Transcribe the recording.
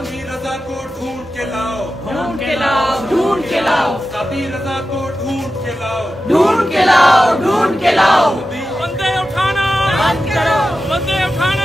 सभी रजा को ढूंढ के लाओ, ढूंढ के लाओ, ढूंढ के लाओ, सभी रजा को ढूंढ के लाओ, ढूंढ के लाओ, ढूंढ के लाओ। बंदे उठाना बंद करो, बंदे उठाना।